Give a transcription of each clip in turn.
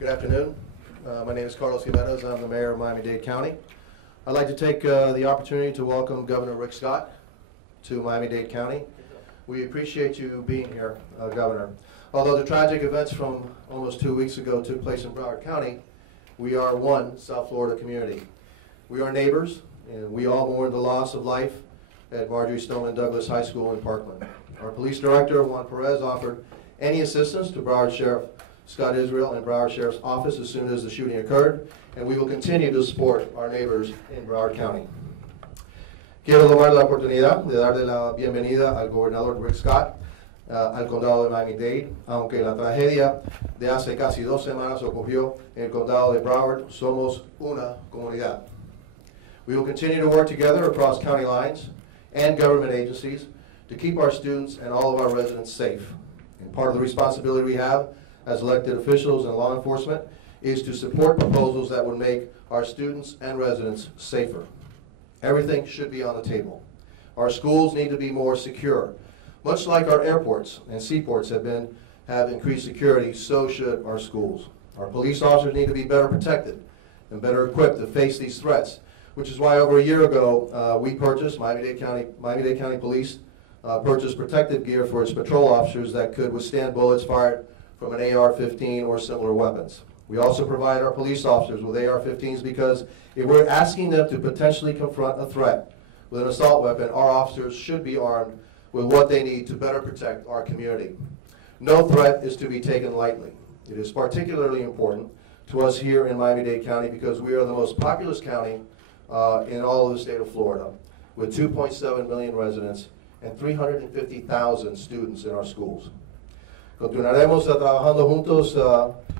Good afternoon. My name is Carlos Jimenez. I'm the mayor of Miami-Dade County. I'd like to take the opportunity to welcome Governor Rick Scott to Miami-Dade County. We appreciate you being here, Governor. Although the tragic events from almost 2 weeks ago took place in Broward County, we are one South Florida community. We are neighbors, and we all mourn the loss of life at Marjorie Stoneman Douglas High School in Parkland. Our police director, Juan Perez, offered any assistance to Broward Sheriff Scott Israel and Broward Sheriff's Office as soon as the shooting occurred, and we will continue to support our neighbors in Broward County. Quiero tomar la oportunidad de darle la bienvenida al gobernador Rick Scott al condado de Miami-Dade, aunque la tragedia de hace casi 2 semanas ocurrió en el condado de Broward. Somos una comunidad. We will continue to work together across county lines and government agencies to keep our students and all of our residents safe. And part of the responsibility we have as elected officials and law enforcement is to support proposals that would make our students and residents safer. Everything should be on the table. Our schools need to be more secure. Much like our airports and seaports have increased security, so should our schools. Our police officers need to be better protected and better equipped to face these threats, which is why over a year ago we purchased, Miami-Dade County Police purchased protective gear for its patrol officers that could withstand bullets fired from an AR-15 or similar weapons. We also provide our police officers with AR-15s because if we're asking them to potentially confront a threat with an assault weapon, our officers should be armed with what they need to better protect our community. No threat is to be taken lightly. It is particularly important to us here in Miami-Dade County because we are the most populous county in all of the state of Florida, with 2.7 million residents and 350,000 students in our schools. Continuaremos trabajando juntos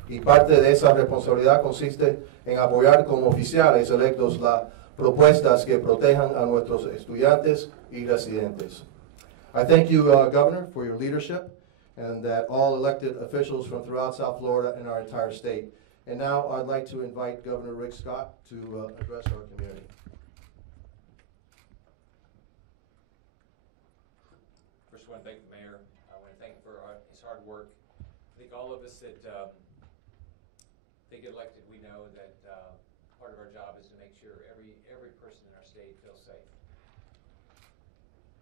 y parte de esa responsabilidad consiste en apoyar como oficiales electos las propuestas que protejan a nuestros estudiantes y residentes. I thank you, Governor, for your leadership and that all elected officials from throughout South Florida and our entire state. And now I'd like to invite Governor Rick Scott to address our community. First, I want to thank the mayor. I want to thank him for his hard work. I think all of us that they get elected, we know that part of our job is to make sure every person in our state feels safe.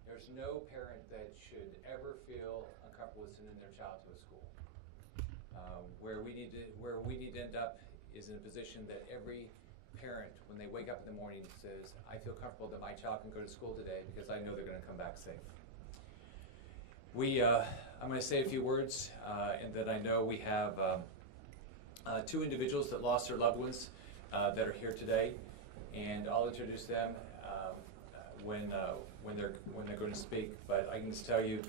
There's no parent that should ever feel uncomfortable with sending their child to a school. Where we need to end up is in a position that every parent, when they wake up in the morning, says, I feel comfortable that my child can go to school today because I know they're going to come back safe. I'm going to say a few words, and that I know we have 2 individuals that lost their loved ones that are here today, and I'll introduce them when they're going to speak. But I can just tell you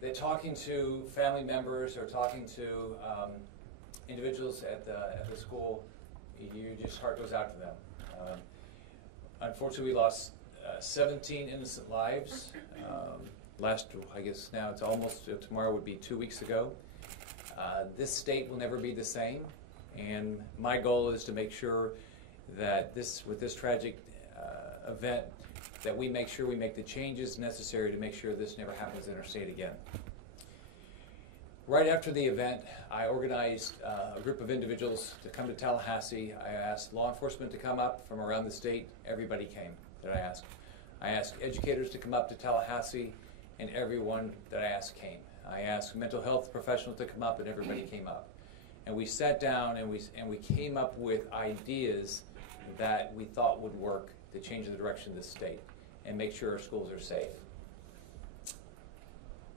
that talking to family members or talking to individuals at the school, just heart goes out to them. Unfortunately, we lost 17 innocent lives. I guess now it's almost, tomorrow would be 2 weeks ago. This state will never be the same, and my goal is to make sure that with this tragic event, that we make sure we make the changes necessary to make sure this never happens in our state again. Right after the event, I organized a group of individuals to come to Tallahassee. I asked law enforcement to come up from around the state. Everybody came that I asked. I asked educators to come up to Tallahassee, and everyone that I asked came. I asked mental health professionals to come up, and everybody came up. And we sat down and we came up with ideas that we thought would work to change the direction of the state and make sure our schools are safe.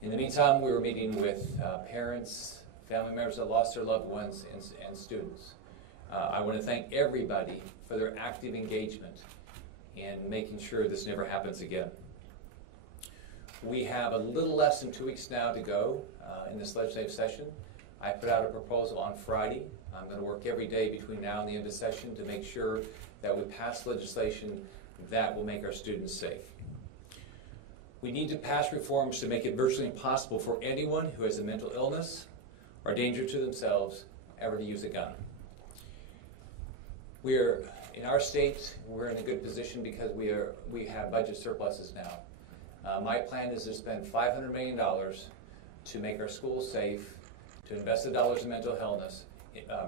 In the meantime, we were meeting with parents, family members that lost their loved ones, and students. I want to thank everybody for their active engagement in making sure this never happens again. We have a little less than 2 weeks now to go in this legislative session. I put out a proposal on Friday. I'm going to work every day between now and the end of session to make sure that we pass legislation that will make our students safe. We need to pass reforms to make it virtually impossible for anyone who has a mental illness or danger to themselves ever to use a gun. In our state, we're in a good position because we have budget surpluses now. My plan is to spend $500 million to make our schools safe, to invest the dollars in mental illness,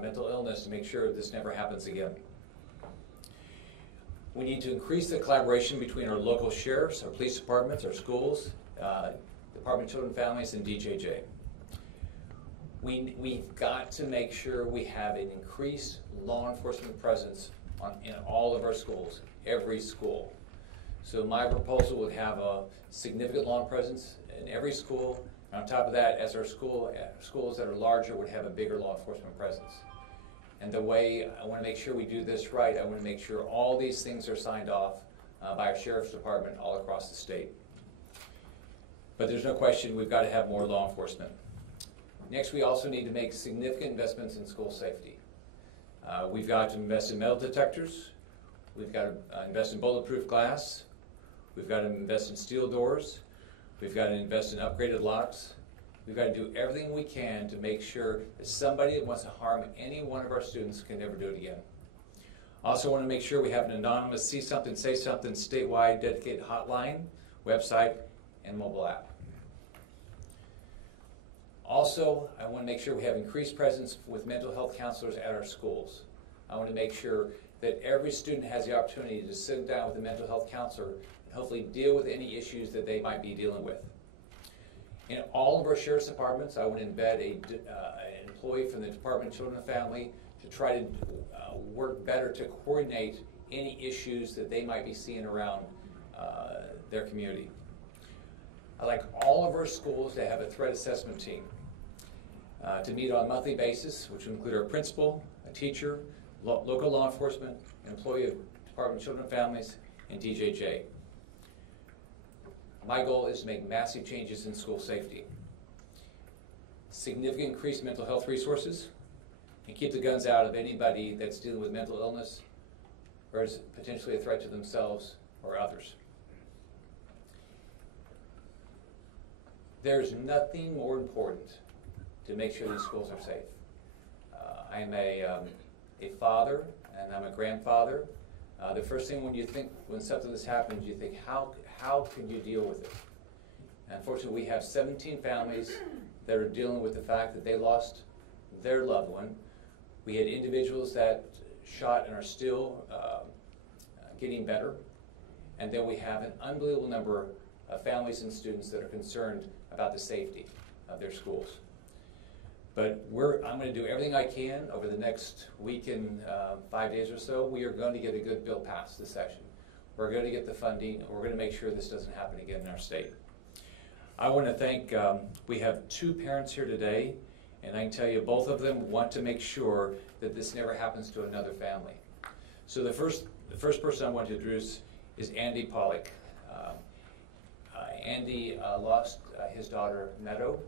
mental illness to make sure this never happens again. We need to increase the collaboration between our local sheriffs, our police departments, our schools, Department of Children and Families, and DJJ. We've got to make sure we have an increased law enforcement presence in all of our schools, every school. So my proposal would have a significant law presence in every school. And on top of that, as our schools that are larger would have a bigger law enforcement presence. And the way I want to make sure we do this right, I want to make sure all these things are signed off by our sheriff's department all across the state. But there's no question we've got to have more law enforcement. Next, we also need to make significant investments in school safety. We've got to invest in metal detectors. We've got to invest in bulletproof glass. We've got to invest in steel doors. We've got to invest in upgraded locks. We've got to do everything we can to make sure that somebody that wants to harm any one of our students can never do it again. Also want to make sure we have an anonymous See Something, Say Something statewide dedicated hotline, website, and mobile app. Also, I want to make sure we have increased presence with mental health counselors at our schools. I want to make sure that every student has the opportunity to sit down with a mental health counselor and hopefully deal with any issues that they might be dealing with. In all of our sheriff's departments, I want to embed an employee from the Department of Children and Family to try to work better to coordinate any issues that they might be seeing around their community. I'd like all of our schools to have a threat assessment team to meet on a monthly basis, which will include our principal, a teacher, local law enforcement, an employee of Department of Children and Families, and DJJ. My goal is to make massive changes in school safety, significant increased mental health resources, and keep the guns out of anybody that's dealing with mental illness or is potentially a threat to themselves or others. There's nothing more important to make sure these schools are safe. I am a father and I'm a grandfather. The first thing when something this happens, you think, how can you deal with it? And unfortunately, we have 17 families that are dealing with the fact that they lost their loved one. We had individuals that shot and are still getting better. And then we have an unbelievable number of families and students that are concerned about the safety of their schools. But I'm going to do everything I can over the next week and 5 days or so. We are going to get a good bill passed this session. We're going to get the funding, and we're going to make sure this doesn't happen again in our state. I want to thank, we have 2 parents here today, and I can tell you both of them want to make sure that this never happens to another family. So the first person I want to introduce is Andy Pollock. Andy lost his daughter, Meadow.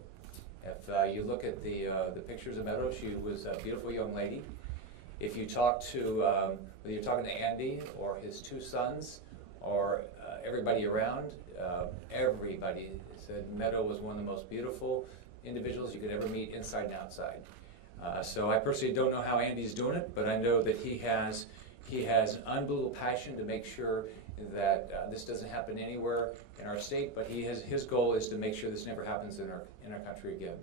If you look at the pictures of Meadow, she was a beautiful young lady. If you talk to, whether you're talking to Andy or his 2 sons or everybody around, everybody said Meadow was one of the most beautiful individuals you could ever meet inside and outside. So I personally don't know how Andy's doing it, but I know that he has an unbelievable passion to make sure that this doesn't happen anywhere in our state, but his goal is to make sure this never happens in our country again.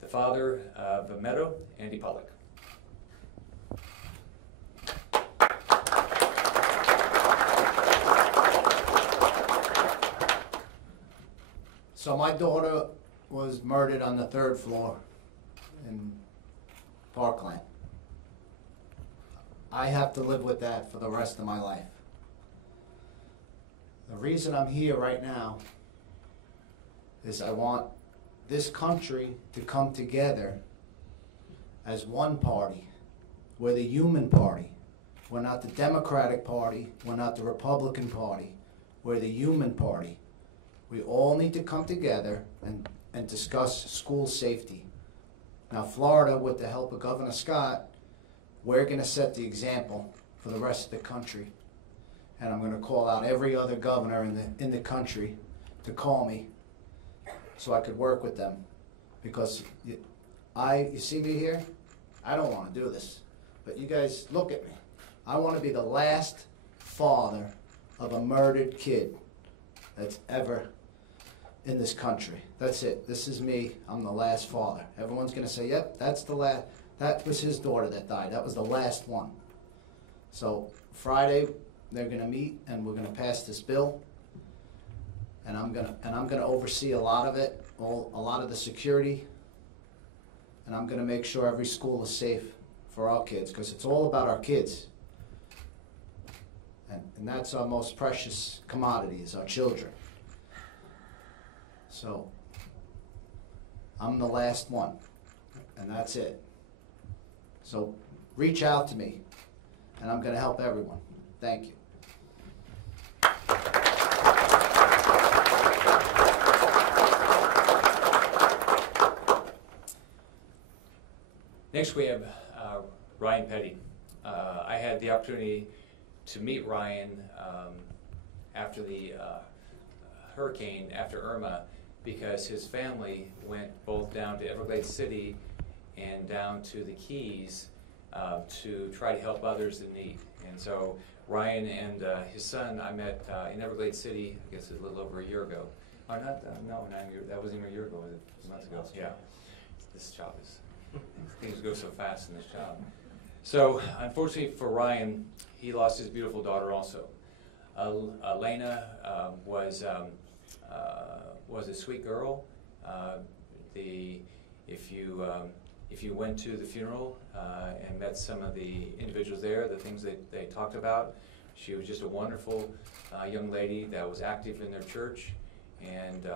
The father of Meadow, Andy Pollock. So my daughter was murdered on the 3rd floor in Parkland. I have to live with that for the rest of my life. The reason I'm here right now is I want this country to come together as one party. We're the human party. We're not the Democratic Party. We're not the Republican Party. We're the human party. We all need to come together and discuss school safety. Now, Florida, with the help of Governor Scott, we're going to set the example for the rest of the country. And I'm going to call out every other governor in the country to call me so I could work with them. Because you see me here? I don't want to do this. But you guys, look at me. I want to be the last father of a murdered kid that's ever in this country. That's it. This is me. I'm the last father. Everyone's going to say, yep, that's the That was his daughter that died. That was the last one. So Friday, they're going to meet and we're going to pass this bill. And I'm gonna oversee a lot of it, a lot of the security, and I'm gonna make sure every school is safe for our kids, because it's all about our kids. And that's our most precious commodity, is our children. So I'm the last one, and that's it. So reach out to me, and I'm gonna help everyone. Thank you. Next we have Ryan Petty. I had the opportunity to meet Ryan after the hurricane, after Irma, because his family went both down to Everglades City and down to the Keys to try to help others in need. And so Ryan and his son I met in Everglades City, I guess a little over a year ago. Oh, no, that wasn't even a year ago, was it? Months ago. Yeah. This job is... Things go so fast in this job. So, unfortunately for Ryan, he lost his beautiful daughter also. Elena was a sweet girl. If you went to the funeral and met some of the individuals there, the things that they talked about, she was just a wonderful young lady that was active in their church, and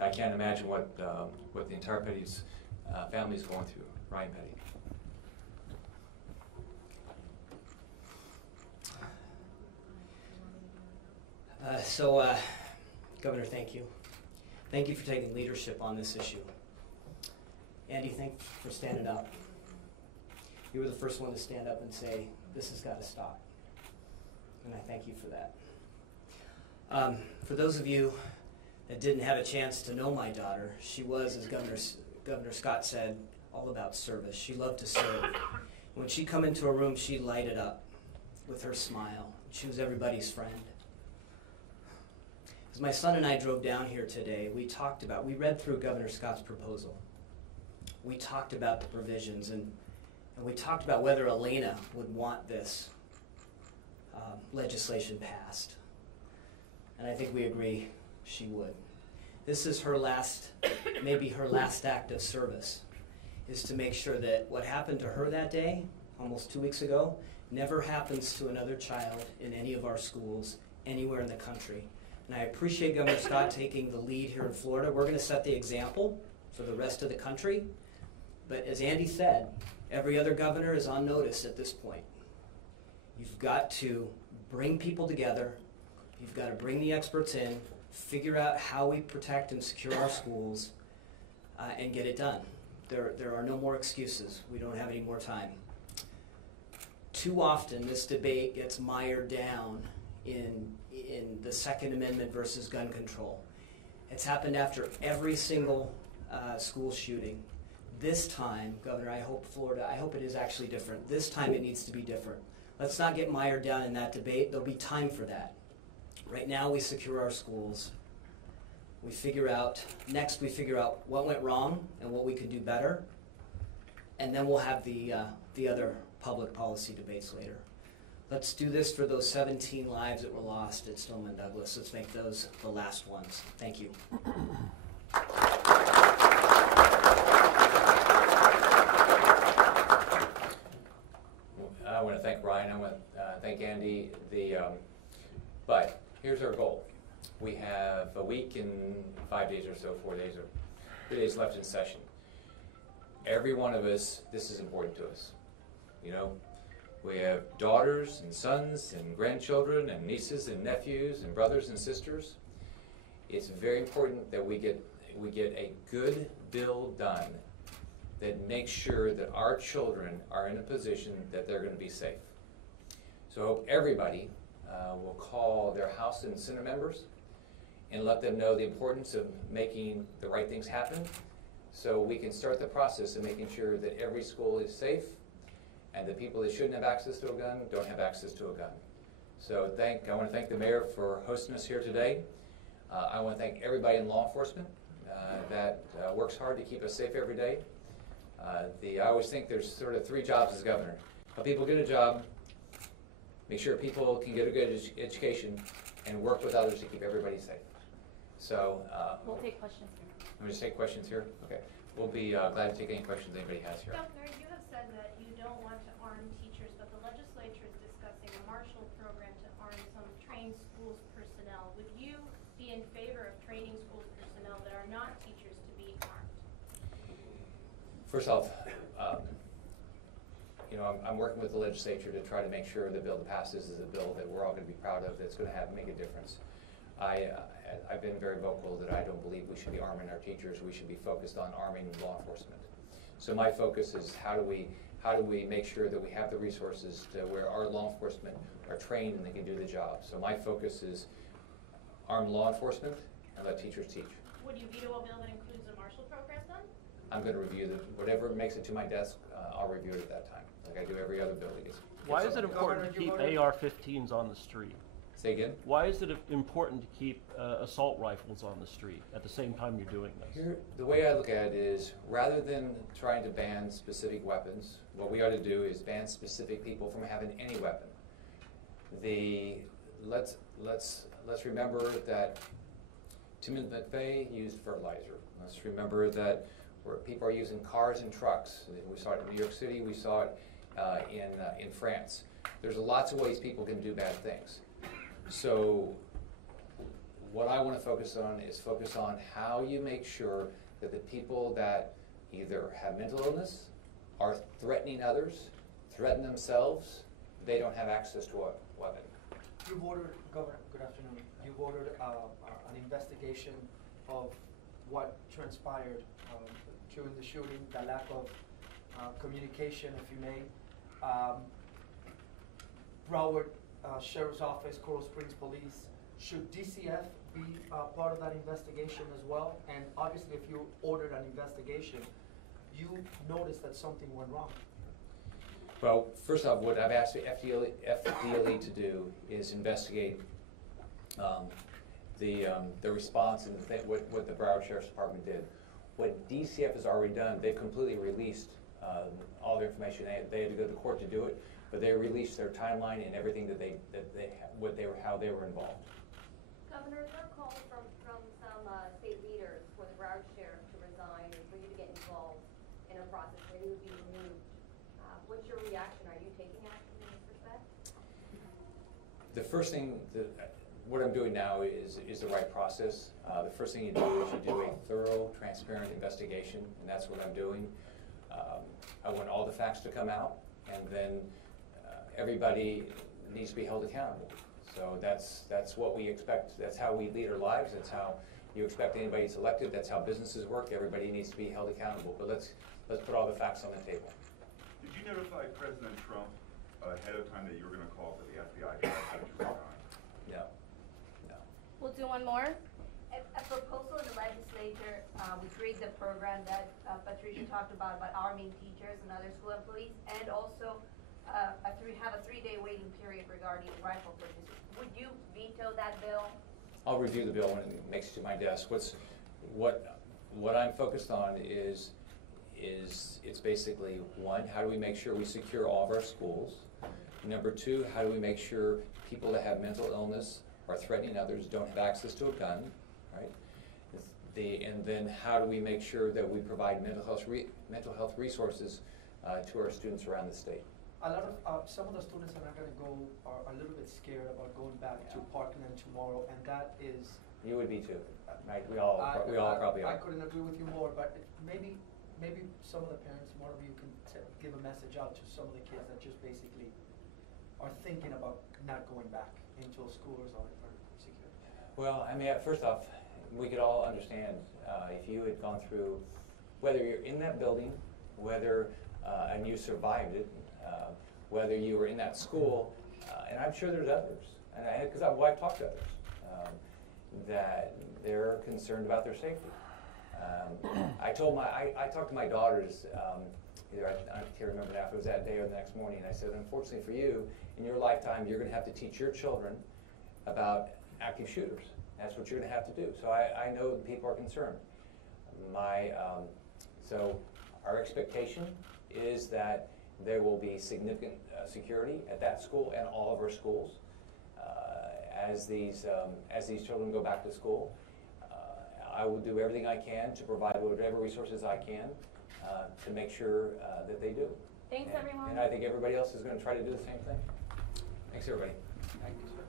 I can't imagine what the entire Petty's family is going through. Ryan Petty. Governor, thank you. Thank you for taking leadership on this issue. Andy, thanks for standing up. You were the first one to stand up and say, this has got to stop. And I thank you for that. For those of you that didn't have a chance to know my daughter, she was, as Governor Scott said, all about service. She loved to serve. When she come into a room, she lighted up with her smile. She was everybody's friend. As my son and I drove down here today, we read through Governor Scott's proposal. We talked about the provisions, and we talked about whether Elena would want this legislation passed. And I think we agree she would. This is her last, maybe her last act of service, is to make sure that what happened to her that day, almost 2 weeks ago, never happens to another child in any of our schools, anywhere in the country. And I appreciate Governor Scott taking the lead here in Florida. We're going to set the example for the rest of the country. But as Andy said, every other governor is on notice at this point. You've got to bring people together. You've got to bring the experts in, figure out how we protect and secure our schools, and get it done. There are no more excuses. We don't have any more time. Too often, this debate gets mired down in the Second Amendment versus gun control. It's happened after every single school shooting. This time, Governor, I hope it is actually different. This time it needs to be different. Let's not get mired down in that debate. There'll be time for that. Right now, we secure our schools. We figure out what went wrong and what we could do better. And then we'll have the other public policy debates later. Let's do this for those 17 lives that were lost at Stoneman Douglas. Let's make those the last ones. Thank you. I want to thank Ryan. I want to thank Andy. But here's our goal. We have a week and 5 days or so, 4 days or 3 days left in session. Every one of us, this is important to us. You know, we have daughters and sons and grandchildren and nieces and nephews and brothers and sisters. It's very important that we get a good bill done that makes sure that our children are in a position that they're going to be safe. So I hope everybody will call their House and Senate members and let them know the importance of making the right things happen, so we can start the process of making sure that every school is safe and the people that shouldn't have access to a gun don't have access to a gun. So I want to thank the mayor for hosting us here today. I want to thank everybody in law enforcement that works hard to keep us safe every day. I always think there's sort of three jobs as governor. Help people get a job, make sure people can get a good education, and work with others to keep everybody safe. So We'll take questions here. I'm going to take questions here. Okay, we'll be glad to take any questions anybody has here. Governor, you have said that you don't want to arm teachers, but the legislature is discussing a Marshall program to arm some trained schools personnel. Would you be in favor of training schools personnel that are not teachers to be armed? First off, you know, I'm working with the legislature to try to make sure the bill that passes is a bill that we're all going to be proud of, that's going to make a difference. I've been very vocal that I don't believe we should be arming our teachers. We should be focused on arming law enforcement. So my focus is how do we make sure that we have the resources to where our law enforcement are trained and they can do the job. So my focus is arm law enforcement and let teachers teach. Would you veto a bill that includes a Marshall program then? I'm going to review whatever makes it to my desk. I'll review it at that time, like I do every other bill that gets. Why is it important to keep AR-15s on the street? Say again? Why is it important to keep assault rifles on the street at the same time you're doing this? Here, the way I look at it is, rather than trying to ban specific weapons, what we ought to do is ban specific people from having any weapon. Let's remember that Timothy McVeigh used fertilizer. Let's remember that where people are using cars and trucks. We saw it in New York City. We saw it in France. There's lots of ways people can do bad things. So what I want to focus on is how you make sure that the people that either have mental illness, are threatening others, threaten themselves, they don't have access to a weapon. You've ordered, Governor, good afternoon. You've ordered an investigation of what transpired during the shooting, the lack of communication, if you may. Broward Sheriff's Office, Coral Springs Police, should DCF be part of that investigation as well? And obviously, if you ordered an investigation, you noticed that something went wrong. Well, first off, what I've asked the FDLE to do is investigate the response and what the Broward Sheriff's Department did. What DCF has already done, they've completely released all their information. They had to go to court to do it, but they released their timeline and everything how they were involved. Governor, there are calls from some state leaders for the Broward Sheriff to resign and for you to get involved in a process where he would be removed. What's your reaction? Are you taking action in this respect? The first thing, what I'm doing now is the right process. The first thing you do is you do a thorough, transparent investigation, and that's what I'm doing. I want all the facts to come out, and then everybody needs to be held accountable. So that's what we expect. That's how we lead our lives. That's how you expect anybody that's elected. That's how businesses work. Everybody needs to be held accountable. But let's put all the facts on the table. Did you notify President Trump ahead of time that you were going to call for the FBI to resign? No. We'll do one more. A proposal in the legislature would create the program that Patricia talked about arming teachers and other school employees, and also have a 3-day waiting period regarding rifle purchases. Would you veto that bill? I'll review the bill when it makes it to my desk. What I'm focused on is it's basically, one, how do we make sure we secure all of our schools? Number two, how do we make sure people that have mental illness or threatening others don't have access to a gun, right? And then how do we make sure that we provide mental health resources to our students around the state? A lot of some of the students that are going to go are a little bit scared about going back to Parkland tomorrow, and that is. You would be too, right? We all probably are. I couldn't agree with you more, but maybe some of the parents, one of you can give a message out to some of the kids that just basically are thinking about not going back until schools are secure. Well, I mean, first off, we could all understand if you had gone through, whether you're in that building, whether and you survived it, whether you were in that school, and I'm sure there's others, and because I've talked to others, that they're concerned about their safety. I talked to my daughters, I can't remember now if it was that day or the next morning, and I said, unfortunately for you, in your lifetime, you're going to have to teach your children about active shooters. That's what you're going to have to do. So I know that people are concerned. So Our expectation is that there will be significant security at that school and all of our schools as these children go back to school. I will do everything I can to provide whatever resources I can to make sure that they do. Thanks, everyone. And I think everybody else is going to try to do the same thing. Thanks, everybody. Thank you, sir.